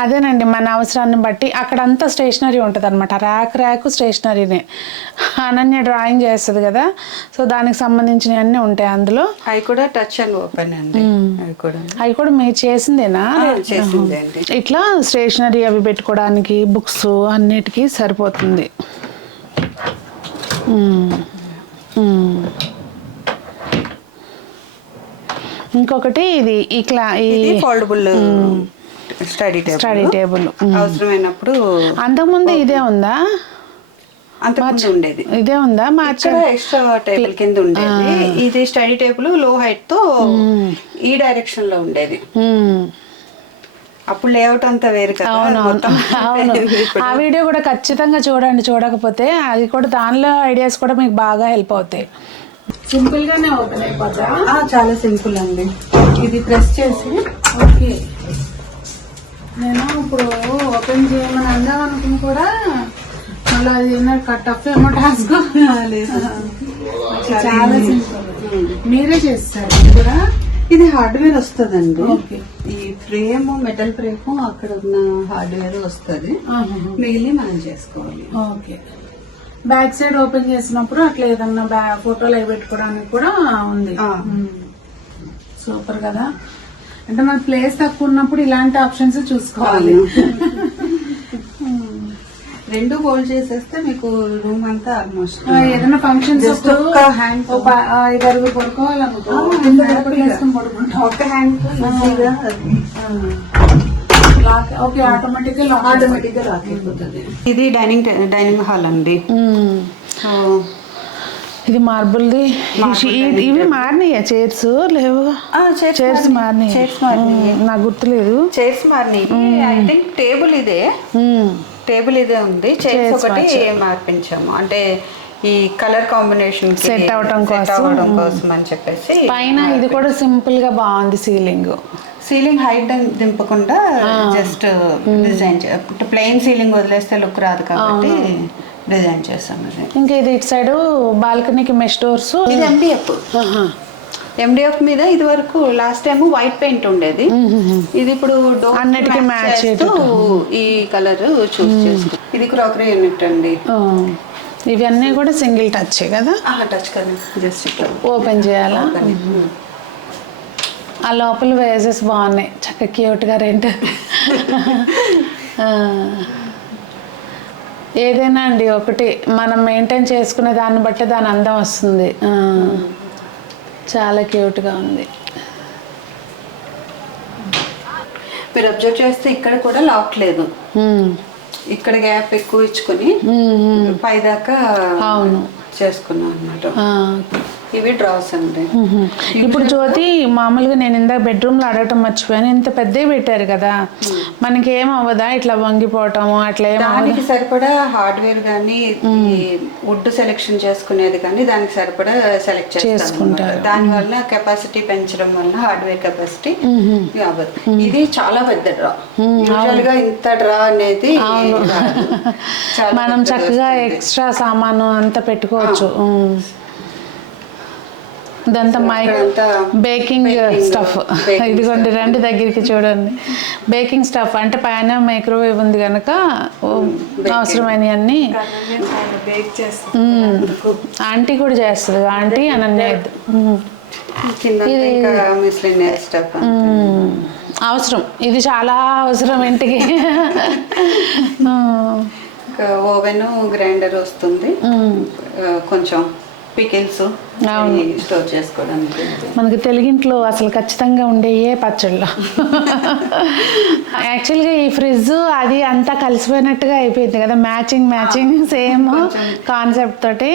అదేనండి, మన అవసరాన్ని బట్టి అక్కడంతా స్టేషనరీ ఉంటుంది అనమాట, ర్యాక్ స్టేషనరీనే. అనన్య డ్రాయింగ్ చేస్తుంది కదా, సో దానికి సంబంధించినవి అన్నీ ఉంటాయి అందులో. అవి కూడా టచ్ అండ్ ఓపెన్ అండి, అవి కూడా మీరు చేసిందేనా? చేసిందండి. ఇట్లా స్టేషనరీ అవి పెట్టుకోవడానికి, బుక్స్ అన్నిటికీ సరిపోతుంది. ఇంకొకటి ఇది ఫోల్డబుల్ స్టడీ స్టడీ టేబుల్. అవసరమైనప్పుడు అంతకుముందు ఇదే ఉందా? అంతకుముందు ఉండేది ఇదే ఉందా? ఇక్కడ ఎక్స్ట్రా టేబుల్ కింద ఉండేది. ఇది స్టడీ టేబుల్ లో హైట్ తో ఈ డైరెక్షన్ లో ఉండేది. అప్పుడు లేఅవుట్ అంతా వేరు కదా. అవును, ఆ వీడియో కూడా ఖచ్చితంగా చూడండి. చూడకపోతే అది కూడా దానిలో ఐడియాస్ కూడా మీకు బాగా హెల్ప్ అవుతాయి. సింపుల్ గానే ఓపెన్ అయిపోతా. చాలా సింపుల్ అండి. ఇది ప్రెస్ చేసి ఓకే. నేను ఇప్పుడు ఓపెన్ చేయమని అందాం అనుకుని కూడా మళ్ళీ అది టఫ్ ఏమో టాస్క్. చాలా సింపుల్. మీరే చేస్తారు కూడా? ఇది హార్డ్వేర్ వస్తుందండి. ఈ ఫ్రేమ్ మెటల్ ఫ్రేమ్ అక్కడ ఉన్న హార్డ్వేర్ వస్తుంది, మిగిలిన మనం చేసుకోవాలి. ఓకే. బ్యాక్ సైడ్ ఓపెన్ చేసినప్పుడు అట్లా ఏదన్నా ఫోటోలు అవి పెట్టుకోవడానికి కూడా ఉంది. సూపర్ కదా. అంటే మన ప్లేస్ తక్కువ ఉన్నప్పుడు ఇలాంటి ఆప్షన్స్ చూసుకోవాలి. రెండు హోల్డ్ చేసేస్తే మీకు రూమ్ అంతా ఆల్మోస్ట్. ఏదైనా ఫంక్షన్స్ ఒక హ్యాండ్ 5-6 పడుకోవాలనుకో, ఒక హ్యాండ్ ఓకే, ఆటోమేటిక్ గా లాక్ అయిపోతుంది. ఇది డైనింగ్ హాల్ అండి. ఇది మార్బుల్ది. ఇవి మారినాయా? చైర్స్ లేవు? చైర్స్ మారినాయి. నాకు గుర్తులేదు. చైర్స్ మారినాయి. ఐ థింక్ టేబుల్ ఇదే ఉంది. చైర్స్ ఒకటి మార్పించాము, అంటే ఈ కలర్ కాంబినేషన్ సెట్ అవడం కోసం అని చెప్పేసి. పైన ఇది కూడా సింపుల్ గా బాగుంది. సీలింగ్ హైట్ దింపకుండా జస్ట్ డిజైన్ ప్లెయిన్ సీలింగ్ వదిలేస్తే లుక్ రాదు కాబట్టి డిజైన్ చేస్తాం. ఇంకా ఇది ఇటు సైడ్ బాల్కనీకి మెష్ డోర్స్. ఇది MDF మీద ఇది వరకు లాస్ట్ టైం వైట్ పెయింట్ ఉండేది. ఇది ఇప్పుడు అన్నిటికీ మ్యాచ్ ఈ కలర్ చూస్ చేసుకో. ఇది క్రాకరీ యూనిట్ అండి. ఇవన్నీ కూడా సింగిల్ టచ్ కదా? టచ్ కదా, జస్ట్ ఓపెన్ చేయాలా? ఆ లోపల వేజెస్ బాగున్నాయి, చక్కగా క్యూట్ గా రెంట్. ఏదైనా అండి ఒకటి మనం మెయింటైన్ చేసుకునే దాన్ని బట్టి దాని అందం వస్తుంది. చాలా క్యూట్గా ఉంది. మీరు అబ్జర్వ్ చేస్తే ఇక్కడ కూడా లాక్ లేదు. ఇక్కడ గ్యాప్ ఎక్కువ ఇచ్చుకొని పైదాకా చేసుకున్నాం అన్నమాట. ఇవి డ్రాస్ అండి. ఇప్పుడు జ్యోతి మామూలుగా నేను ఇందాక బెడ్రూమ్ లో అడగటం మర్చిపోయాను, ఇంత పెద్దవి పెట్టారు కదా, మనకి ఏం అవ్వదా ఇట్లా వంగిపోవటము అట్లా? దానికి సరిపడా హార్డ్వేర్ కానీ వుడ్ సెలెక్షన్ చేసుకునేది కానీ దానికి సరిపడా సెలెక్ట్ చేసుకుంటారు. దాని వల్ల కెపాసిటీ పెంచడం వల్ల హార్డ్వేర్ కెపాసిటీ అవ్వదు. ఇది చాలా పెద్ద డ్రా. యూజువల్ గా ఇంత డ్రా అనేది మనం చక్కగా ఎక్స్ట్రా సామాను అంతా పెట్టుకోవచ్చు. ఇదంతా బేకింగ్ స్టఫ్. ఇదిగోండి, రండి దగ్గరికి చూడండి. బేకింగ్ స్టఫ్ అంటే పైన మైక్రోవేవ్ ఉంది కనుక అవసరమైనవన్నీ ఆంటీ కూడా చేస్తుంది. ఆంటీ అనన్య అవసరం, ఇది చాలా అవసరం ఇంటికి. ఓవెన్, గ్రైండర్ వస్తుంది, కొంచెం పికిల్స్ స్టోర్ చేసుకోవడానికి. మనకి తెలుగింట్లో అసలు ఖచ్చితంగా ఉండేయే పచ్చళ్ళు. యాక్చువల్గా ఈ ఫ్రిడ్జ్ అది అంతా కలిసిపోయినట్టుగా అయిపోయింది కదా, మ్యాచింగ్ సేమ్ కాన్సెప్ట్ తోటి.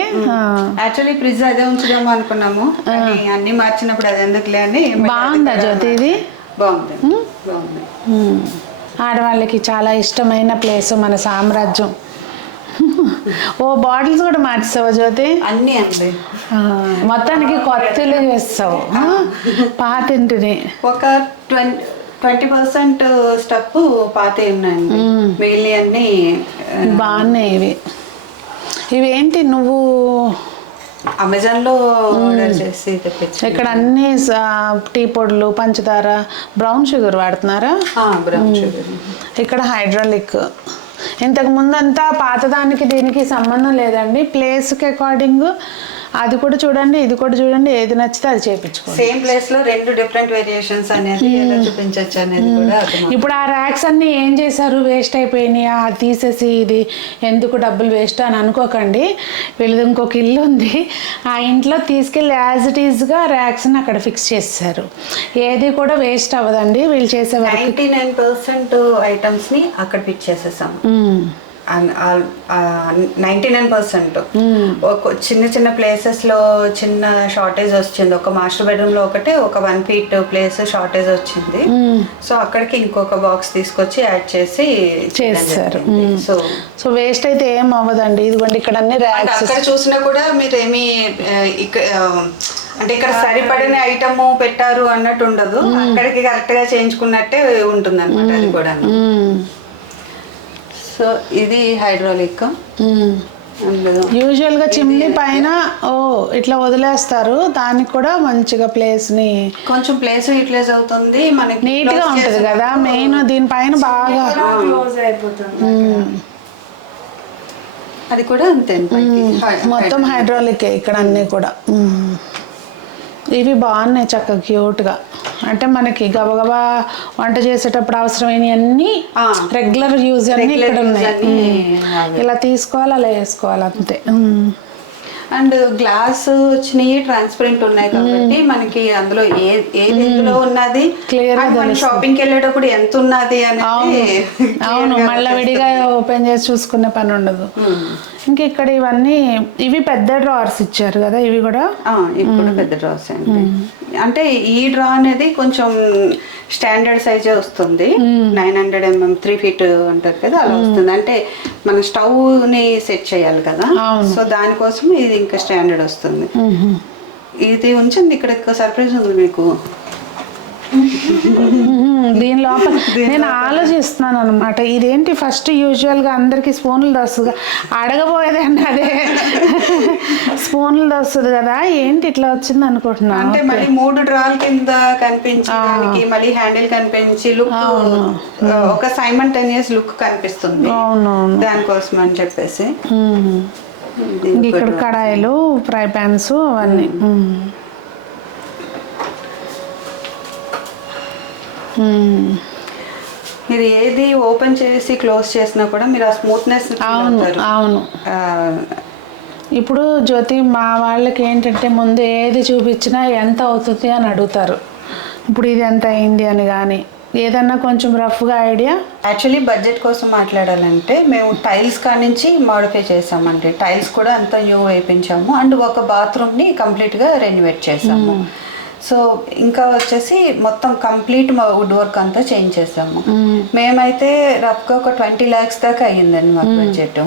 యాక్చువల్లీ ఫ్రిడ్జ్ అదే ఉంచుదాము అనుకున్నాము, అన్ని మార్చినప్పుడు అది ఎందుకులే అని. బాగుందా జ్యోతి? ఇది బాగుంది. ఆడవాళ్ళకి చాలా ఇష్టమైన ప్లేస్ మన సామ్రాజ్యం. ఓ బాటిల్స్ కూడా మార్చావా జ్యోతి? అన్నీ అండి. మొత్తానికి కొత్తలు చేస్తావు. పాతింటిని ఒక 20% స్టఫ్ పాత ఉన్నాయండి, మిగిలిన అన్ని బాగున్నాయి. ఇవి ఏంటి నువ్వు అమెజాన్ లో ఆర్డర్ చేసి తెప్పించి? ఇక్కడ అన్ని టీ పొడులు, పంచదార, బ్రౌన్ షుగర్ వాడుతున్నారా? Brown sugar. ఇక్కడ హైడ్రాలిక్. ఇంతకు ముందు అంతా పాతదానికి దీనికి సంబంధం లేదండి, ప్లేస్కి అకార్డింగ్ అది కూడా చూడండి, ఇది కూడా చూడండి, ఏది నచ్చితే అది చేయించుకోండి. సేమ్ ప్లేస్ లో 2 డిఫరెంట్ వేరియేషన్స్ అనేది ఎలా చూపించవచ్చు అనేది కూడా ఇప్పుడు ఆ ర్యాక్స్ అన్ని ఏం చేశారు, వేస్ట్ అయిపోయినాయి, అది తీసేసి ఇది ఎందుకు డబ్బులు వేస్ట్ అని అనుకోకండి. వీళ్ళది ఇంకొక ఇల్లు ఉంది, ఆ ఇంట్లో తీసుకెళ్ళి యాజ్ ఇట్ ఈస్గా ర్యాక్స్ని అక్కడ ఫిక్స్ చేశారు. ఏది కూడా వేస్ట్ అవ్వదండి వీళ్ళు చేసే వరకు. 99% ఐటమ్స్ ని అక్కడ పిక్ చేసేసాము. 99% చిన్న చిన్న ప్లేసెస్ లో చిన్న షార్టేజ్ వచ్చింది. ఒక మాస్టర్ బెడ్రూమ్ లో ఒకటే ఒక 1 feet ప్లేస్ షార్టేజ్ వచ్చింది. సో అక్కడికి ఇంకొక బాక్స్ తీసుకొచ్చి యాడ్ చేసి చేస్తారు. సో వేస్ట్ అయితే ఏం అవ్వదండి. ఇదిగోండి ఇక్కడ అన్ని ర్యాక్స్. అక్కడ చూసినా కూడా మీరు ఏమి అంటే ఇక్కడ సరిపడిన ఐటమ్ పెట్టారు అన్నట్టు ఉండదు. అక్కడికి కరెక్ట్ గా చేయించుకున్నట్టే ఉంటుంది అనమాట అది కూడా. సో ఇది హైడ్రాలిక్. యూజువల్ గా చిమ్నీ పైన ఇట్లా వదిలేస్తారు, దానికి కూడా మంచిగా ప్లేస్ ని కొంచెం ప్లేస్ యూటిలైజ్ అవుతుంది, మనకి నీట్ గా ఉంటది కదా. మెయిన్ దీనిపైన బాగా క్లోజ్ అయిపోతుంది. అది కూడా అంతే, మొత్తం హైడ్రాలిక్ ఇక్కడ అన్ని కూడా. ఇవి బాగున్నాయి చక్కగా క్యూట్గా. అంటే మనకి గబగబా వంట చేసేటప్పుడు అవసరమైనవన్నీ రెగ్యులర్ యూజ్ అన్నీ ఇక్కడ ఉన్నాయి. ఇలా తీసుకోవాలి, అలా వేసుకోవాలి అంతే. అండ్ గ్లాస్ వచ్చినాయి, ట్రాన్స్పరెంట్ ఉన్నాయి కాబట్టి మనకి అందులో ఏది ఎందులో ఉన్నది క్లియర్ గా షాపింగ్కి వెళ్ళేటప్పుడు ఎంత ఉన్నది అనేది. అవును, మళ్ళీ విడిగా ఓపెన్ చేసి చూసుకునే పని ఉండదు. ఇంక ఇక్కడ ఇవన్నీ ఇవి పెద్ద డ్రావర్స్ ఇచ్చారు కదా, ఇవి కూడా ఇప్పుడు పెద్ద డ్రావర్స్ అండి. అంటే ఈ డ్రా అనేది కొంచెం స్టాండర్డ్ సైజే వస్తుంది. 900 mm 3 feet అంటారు కదా, అలా వస్తుంది. అంటే మన స్టవ్ ని సెట్ చేయాలి కదా, సో దానికోసం ఇది ఇంకా స్టాండర్డ్ వస్తుంది. ఇది ఉంచండి, ఇక్కడ సర్ప్రైజ్ ఉంది మీకు. దీని లోపల నేను ఆలోచిస్తున్నాను అనమాట, ఇదేంటి ఫస్ట్ యూజువల్గా అందరికి స్పూన్లు దొస్తుంది, అడగబోయేదండి అదే స్పూన్లు దొస్తుంది కదా, ఏంటి ఇట్లా వచ్చింది అనుకుంటున్నాను. అంటే మళ్ళీ 3 డ్రాల కింద కనిపించడానికి, మళ్ళీ హ్యాండిల్ కనిపించి లుక్ ఒక సైమల్టేనియస్ లుక్ కనిపిస్తుంది, దానికోసం అని చెప్పేసి. ఇక్కడ కడాయిలు, ఫ్రై ప్యాన్స్ అవన్నీ. మీరు ఏది ఓపెన్ చేసి క్లోజ్ చేసినా కూడా మీరు ఆ స్మూత్నెస్. అవును. ఇప్పుడు జ్యోతి మా వాళ్ళకి ఏంటంటే ముందు ఏది చూపించినా ఎంత అవుతుంది అని అడుగుతారు. ఇప్పుడు ఇది ఎంత అయింది అని, కానీ ఏదన్నా కొంచెం రఫ్గా ఐడియా. యాక్చువల్లీ బడ్జెట్ కోసం మాట్లాడాలంటే మేము టైల్స్ కానించి మాడిఫై చేసామండి. టైల్స్ కూడా అంతా న్యూ వేయించాము, అండ్ ఒక బాత్రూమ్ని కంప్లీట్గా రెన్యువేట్ చేసాము. సో ఇంకా వచ్చేసి మొత్తం కంప్లీట్ మా వుడ్ వర్క్ అంతా చేంజ్ చేసాము. మేమైతే రఫ్గా ఒక 20 lakhs దాకా అయ్యిందండి మాకు బడ్జెట్.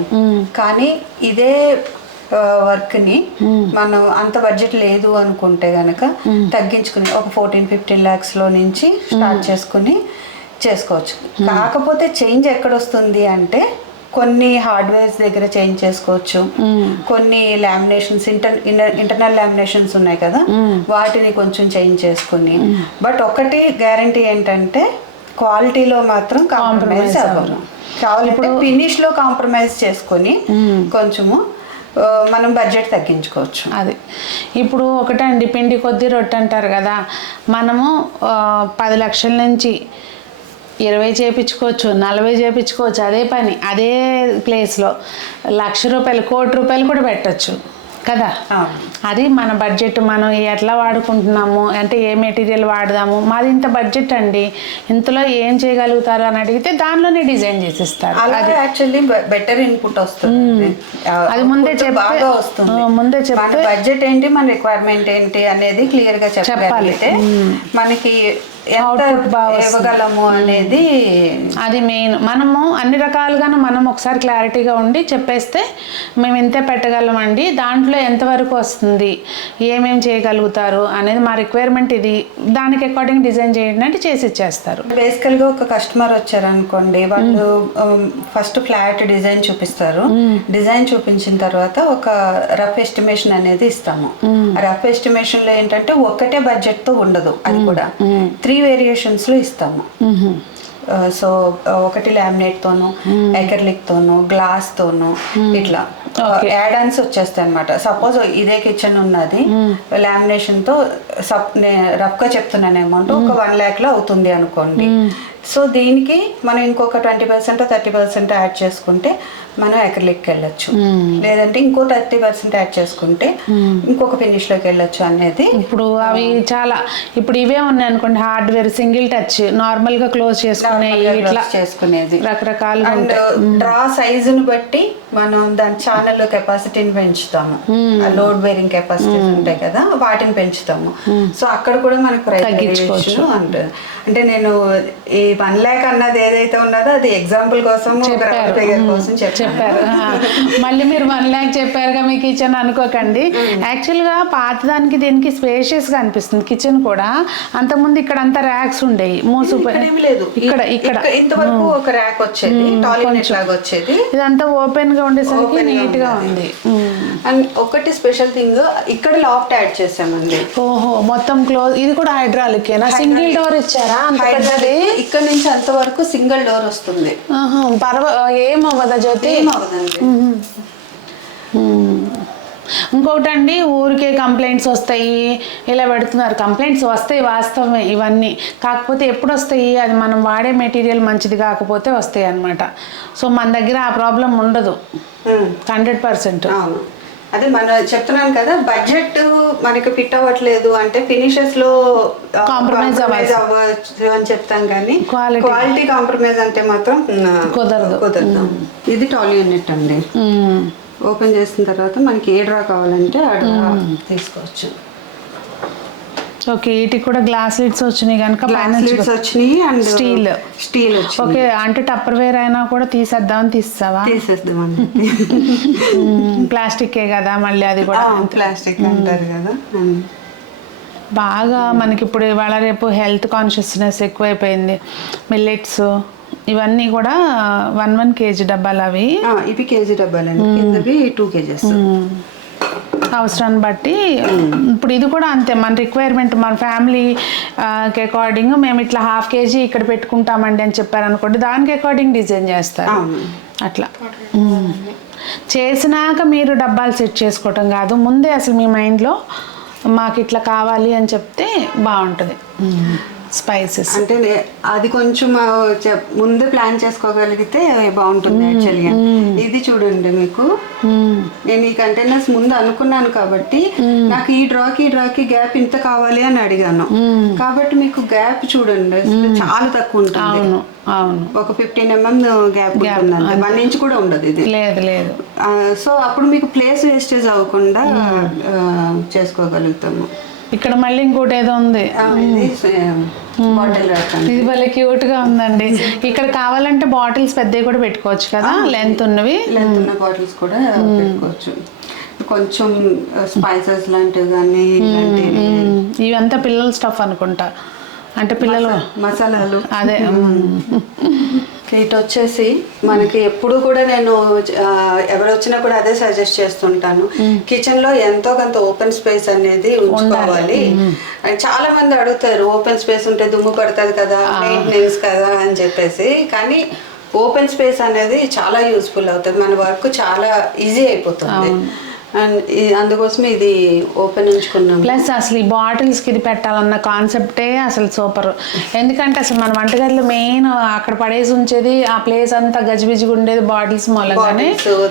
కానీ ఇదే వర్క్ని మనం అంత బడ్జెట్ లేదు అనుకుంటే కనుక తగ్గించుకుని ఒక 14-15 lakhs లో నుంచి స్టార్ట్ చేసుకుని చేసుకోవచ్చు. కాకపోతే చేంజ్ ఎక్కడొస్తుంది అంటే కొన్ని హార్డ్వేర్స్ దగ్గర చేంజ్ చేసుకోవచ్చు, కొన్ని లామినేషన్స్ ఇంటర్నల్ లామినేషన్స్ ఉన్నాయి కదా, వాటిని కొంచెం చేంజ్ చేసుకుని. బట్ ఒకటి గ్యారంటీ ఏంటంటే క్వాలిటీలో మాత్రం కాంప్రమైజ్ అవ్వరు. కావాలంటే ఫినిష్ లో కాంప్రమైజ్ చేసుకొని కొంచెము మనం బడ్జెట్ తగ్గించుకోవచ్చు. అది ఇప్పుడు ఒకటండి, పిండి కొద్ది రొట్టె అంటారు కదా, మనము 10 లక్షల నుంచి 20 చేయించుకోవచ్చు, 40 చేయించుకోవచ్చు. అదే పని అదే ప్లేస్లో 1,00,000 రూపాయలు, 1,00,00,000 రూపాయలు కూడా పెట్టచ్చు కదా. అది మన బడ్జెట్, మనం ఎట్లా వాడుకుంటున్నాము, అంటే ఏ మెటీరియల్ వాడదాము, మాది ఇంత బడ్జెట్ అండి, ఇంతలో ఏం చేయగలుగుతారు అని అడిగితే దానిలోనే డిజైన్ చేసిస్తారు. అది యాక్చువల్లీ బెటర్ ఇన్పుట్ వస్తుంది, అది ముందే బాగా వస్తుంది. ముందే చెప్తే బడ్జెట్ ఏంటి, మన రిక్వైర్మెంట్ ఏంటి అనేది క్లియర్ గా చెప్పాలి. మనకి ఇవ్వగలము అనేది అది మెయిన్. మనము అన్ని రకాలుగాను మనం ఒకసారి క్లారిటీగా ఉండి చెప్పేస్తే మేము ఇంతే పెట్టగలమండి, దాంట్లో ఎంతవరకు వస్తుంది, ఏమేమి చేయగలుగుతారు అనేది మా రిక్వైర్మెంట్ ఇది, దానికి అకార్డింగ్ డిజైన్ చేయండి అంటే చేసి ఇచ్చేస్తారు. బేసికల్గా ఒక కస్టమర్ వచ్చారనుకోండి, వాళ్ళు ఫస్ట్ ఫ్లాట్ డిజైన్ చూపిస్తారు. డిజైన్ చూపించిన తర్వాత ఒక రఫ్ ఎస్టిమేషన్ అనేది ఇస్తాము. రఫ్ ఎస్టిమేషన్ లో ఏంటంటే ఒకటే బడ్జెట్ తో ఉండదు, అది కూడా 3 వేరియేషన్స్ లో ఇస్తాము. సో ఒకటి లామినేట్ తోను, అక్రిలిక్ తోను, గ్లాస్ తోను ఇట్లా యాడ్ ఆన్స్ వచ్చేస్తాయి అనమాట. సపోజ్ ఇదే కిచెన్ ఉన్నది లామినేషన్ తో రఫ్ గా చెప్తున్నాను అమౌంట్ ఒక 1 lakh లో అవుతుంది అనుకోండి. సో దీనికి మనం ఇంకొక 20% 30% యాడ్ చేసుకుంటే మనం అక్రిలిక్ వెళ్ళొచ్చు, లేదంటే ఇంకో 30% యాడ్ చేసుకుంటే ఇంకొక ఫినిష్ లోకి వెళ్ళొచ్చు అనేది. ఇప్పుడు అవి చాలా ఇప్పుడు ఇవే ఉన్నాయి అనుకోండి, హార్డ్వేర్ సింగిల్ టచ్ నార్మల్ గా క్లోజ్ చేసుకునేది రకరకాలుగా. అండ్ డ్రా సైజుని బట్టి మనం దాని ఛానల్ కెపాసిటీని పెంచుతాము, లోడ్ బేరింగ్ కెపాసిటీస్ ఉంటాయి కదా వాటిని పెంచుతాము. సో అక్కడ కూడా మనకు తగ్గించుకోవచ్చు అంటే నేను ఈ 1 lakh అన్నది ఏదైతే ఉన్నదో అది ఎగ్జాంపుల్ కోసం చెప్పారు. మళ్ళీ మీరు 1 lakh చెప్పారుగా మీ కిచెన్ అనుకోకండి. యాక్చువల్గా పాతదానికి దీనికి స్పేషియస్ గా అనిపిస్తుంది కిచెన్ కూడా. అంతకుముందు ఇక్కడ అంతా ర్యాక్స్ ఉండేవి లేదు, ఇక్కడ ఇంతవరకు ఒక ర్యాక్ వచ్చేది, టాయిలెట్ లాగా వచ్చేది, ఇదంతా ఓపెన్ గా ఉండేసరికి నీట్ గా ఉంది. అండ్ ఒకటి స్పెషల్ థింగ్ ఇక్కడ లాఫ్ట్ యాడ్ చేసామండి. ఓహో మొత్తం క్లోజ్. ఇది కూడా హైడ్రాలిక్ ఏనా? సింగిల్ డోర్ ఇచ్చారా? ఇక్కడ నుంచి అంతవరకు సింగిల్ డోర్ వస్తుంది. ఏమవ్వదా జ్యోతి? ఇంకొకటండి, ఊరికే కంప్లైంట్స్ వస్తాయి ఇలా పెడుతున్నారు. కంప్లైంట్స్ వస్తాయి వాస్తవమే ఇవన్నీ, కాకపోతే ఎప్పుడు వస్తాయి అది మనం వాడే మెటీరియల్ మంచిది కాకపోతే వస్తాయి అన్నమాట. సో మన దగ్గర ఆ ప్రాబ్లం ఉండదు 100%. అదే మనం చెప్తున్నాను కదా, బడ్జెట్ మనకి ఫిట్ అవ్వట్లేదు అంటే ఫినిషెస్ లో కాంప్రమైజ్ అవ్వచ్చు అని చెప్తాం, కానీ క్వాలిటీ కాంప్రమైజ్ అంటే మాత్రం కుదరదు. ఇది టాల్ యూనిట్ అండి. ఓపెన్ చేసిన తర్వాత మనకి ఏ డ్రా కావాలంటే ఆ డ్రా తీసుకోవచ్చు. ఓకే, వీటికి కూడా గ్లాస్ లిడ్స్ వచ్చినాయి కనుక వచ్చినాయి అండ్ స్టీల్ ఓకే. అంటే టప్పర్వేర్ అయినా కూడా తీసేద్దామని తీసేద్దామండి. ప్లాస్టికే కదా మళ్ళీ అది కూడా ప్లాస్టిక్ అంటారు కదా. బాగా మనకి ఇప్పుడు ఇవాళ రేపు హెల్త్ కాన్షియస్నెస్ ఎక్కువైపోయింది. మిల్లెట్స్ ఇవన్నీ కూడా 1 kg డబ్బాలు. అవి ఇవి కేజీ డబ్బాలండి, కిందవి 2 kgs. అవసరాన్ని బట్టి ఇప్పుడు ఇది కూడా అంతే, మన రిక్వైర్మెంట్ మన ఫ్యామిలీ అకార్డింగ్ మేము ఇట్లా 1/2 kg ఇక్కడ పెట్టుకుంటామండి అని చెప్పారు అనుకోండి, దానికి అకార్డింగ్ డిజైన్ చేస్తారు. అట్లా చేసినాక మీరు డబ్బాలు సెట్ చేసుకోవటం కాదు, ముందే అసలు మీ మైండ్లో మాకు ఇట్లా కావాలి అని చెప్తే బాగుంటుంది. స్పైసెస్ అంటే అది కొంచెం ముందు ప్లాన్ చేసుకోగలిగితే బాగుంటుంది యాక్చువల్గా. ఇది చూడండి, మీకు నేను ఈ కంటైనర్స్ ముందు అనుకున్నాను కాబట్టి నాకు ఈ డ్రాకి గ్యాప్ ఇంత కావాలి అని అడిగాను, కాబట్టి మీకు గ్యాప్ చూడండి చాలా తక్కువ ఉంటుంది. ఒక 15 mm గ్యాప్ ఉంటుంది, 1 inch కూడా ఉండదు ఇది. లేదు. సో అప్పుడు మీకు ప్లేస్ వేస్టేజ్ అవ్వకుండా చేసుకోగలుగుతాము. ఇక్కడ మళ్ళీ ఇంకోటి ఏదో ఉంది, ఇది భలే క్యూట్ గా ఉందండి. ఇక్కడ కావాలంటే బాటిల్స్ పెద్దవి కూడా పెట్టుకోవచ్చు కదా, లెంత్ ఉన్న బాటిల్స్ కూడా పెట్టుకోవచ్చు. కొంచెం స్పైసెస్ లాంటివి కానీ ఇవంతా పిల్లల స్టఫ్ అనుకుంటా, అంటే పిల్లలు మసాలాలు అదే. ఇటు వచ్చేసి మనకి ఎప్పుడు కూడా నేను ఎవరు వచ్చినా కూడా అదే సజెస్ట్ చేస్తుంటాను, కిచెన్ లో ఎంతో కొంత ఓపెన్ స్పేస్ అనేది ఉంచుకోవాలి. చాలా మంది అడుగుతారు ఓపెన్ స్పేస్ ఉంటే దుమ్ము పడుతుంది కదా, మెయింటెనెన్స్ కదా అని చెప్పేసి, కానీ ఓపెన్ స్పేస్ అనేది చాలా యూస్ఫుల్ అవుతుంది, మన వర్క్ చాలా ఈజీ అయిపోతుంది. అండ్ అందుకోసమే ఇది ఓపెన్ ఉంచుకున్నాం. ప్లస్ అసలు ఈ బాటిల్స్కి ఇది పెట్టాలన్న కాన్సెప్టే అసలు సూపర్. ఎందుకంటే అసలు మన వంటగదిలో మెయిన్ అక్కడ పడేసి ఉంచేది ఆ ప్లేస్ అంతా గజిబిజిగా ఉండేది బాటిల్స్ మూలంగానే.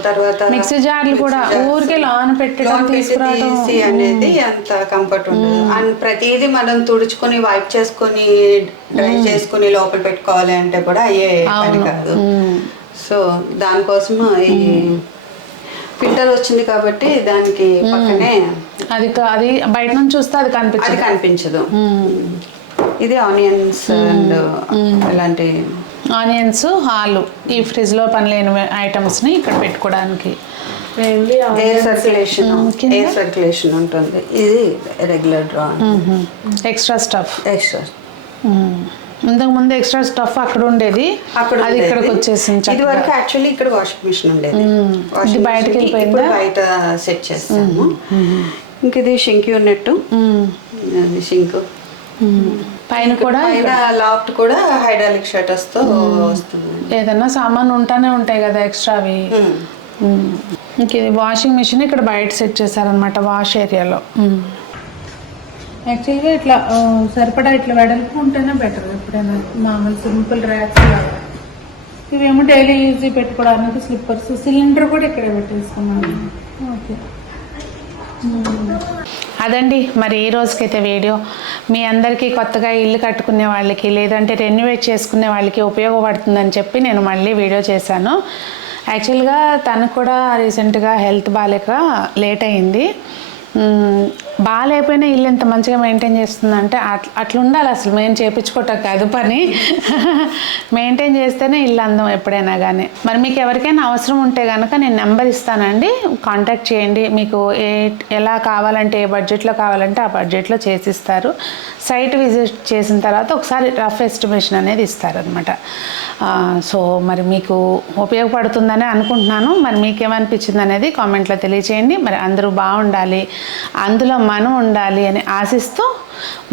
తర్వాత మిక్సీ జార్లు కూడా ఊరికే లోన్ పెట్టడం తీసుకురావడం అనేది అంత కంఫర్ట్ ఉండదు. అండ్ ప్రతిదీ మనం తుడుచుకొని వైప్ చేసుకొని డ్రై చేసుకొని లోపల పెట్టుకోవాలి అంటే కూడా అయ్యే పని కాదు. సో దానికోసం ఈ ఫిల్టర్ వచ్చింది కాబట్టి దానికి పక్కనే అది బయట నుంచి చూస్తే అది కనిపించదు. ఇది ఆనియన్స్ అండ్ ఇలాంటి ఆనియన్స్ ఆలు ఈ ఫ్రిడ్జ్ లో పని లేని ఐటమ్స్ ని ఇక్కడ పెట్టుకోవడానికి ఎయిర్ సర్క్యులేషన్ ఉంటుంది. ఇది రెగ్యులర్ డ్రా, ఎక్స్ట్రా స్టఫ్. ఇంతకు ముందు ఎక్స్ట్రా స్టఫ్ అక్కడ ఉండేది, అది ఇక్కడికి వచ్చేసింది. ఇది వరకు యాక్చువల్లీ ఇక్కడ వాషింగ్ మిషన్ ఉండేది, బయటకి వెళ్ళిపోయింది, బయట సెట్ చేస్తాము. ఇంక ఇది షింక్ యూనిట్, షింక్ పైన కూడా పైన లాఫ్ట్ కూడా హైడ్రాలిక్ షట్టర్స్ తో వస్తుంది. ఏదన్నా సామాన్ ఉంటానే ఉంటాయి కదా ఎక్స్ట్రావి. ఇంక ఇది వాషింగ్ మిషన్ ఇక్కడ బయట సెట్ చేశారనమాట వాష్ ఏరియాలో. యాక్చువల్గా ఇట్లా సరిపడా ఇట్లా వెడల్పు ఉంటేనే బెటర్ ఎప్పుడైనా మామూలు సింపుల్ ర్యాక్స్ లాగా. ఇవేమో డైలీ యూజ్ పెట్టుకోవడానికి స్లిప్పర్స్. సిలిండర్ కూడా ఇక్కడే పెట్టేసుకున్నాను. ఓకే అదండి మరి ఈ రోజుకైతే వీడియో. మీ అందరికీ కొత్తగా ఇల్లు కట్టుకునే వాళ్ళకి లేదంటే రెన్యువేట్ చేసుకునే వాళ్ళకి ఉపయోగపడుతుందని చెప్పి నేను మళ్ళీ వీడియో చేశాను. యాక్చువల్గా తనకు కూడా రీసెంట్గా హెల్త్ బాగాలేక లేట్ అయింది. బాగాలేకపోయినా ఇల్లు ఎంత మంచిగా మెయింటైన్ చేస్తుందంటే అట్లా ఉండాలి. అసలు మేము చేయించుకోవటం కాదు పని, మెయింటైన్ చేస్తేనే ఇల్లు అందం ఎప్పుడైనా కానీ. మరి మీకు ఎవరికైనా అవసరం ఉంటే కనుక నేను నెంబర్ ఇస్తానండి, కాంటాక్ట్ చేయండి. మీకు ఎలా కావాలంటే ఏ బడ్జెట్లో కావాలంటే ఆ బడ్జెట్లో చేసిస్తారు. సైట్ విజిట్ చేసిన తర్వాత ఒకసారి రఫ్ ఎస్టిమేషన్ అనేది ఇస్తారనమాట. సో మరి మీకు ఉపయోగపడుతుందని అనుకుంటున్నాను. మరి మీకేమనిపించింది అనేది కామెంట్లో తెలియచేయండి. మరి అందరూ బాగుండాలి, అందులో మనం ఉండాలి అని ఆశిస్తూ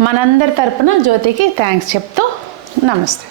మనందరి తరపున జ్యోతికి థ్యాంక్స్ చెప్తూ నమస్తే.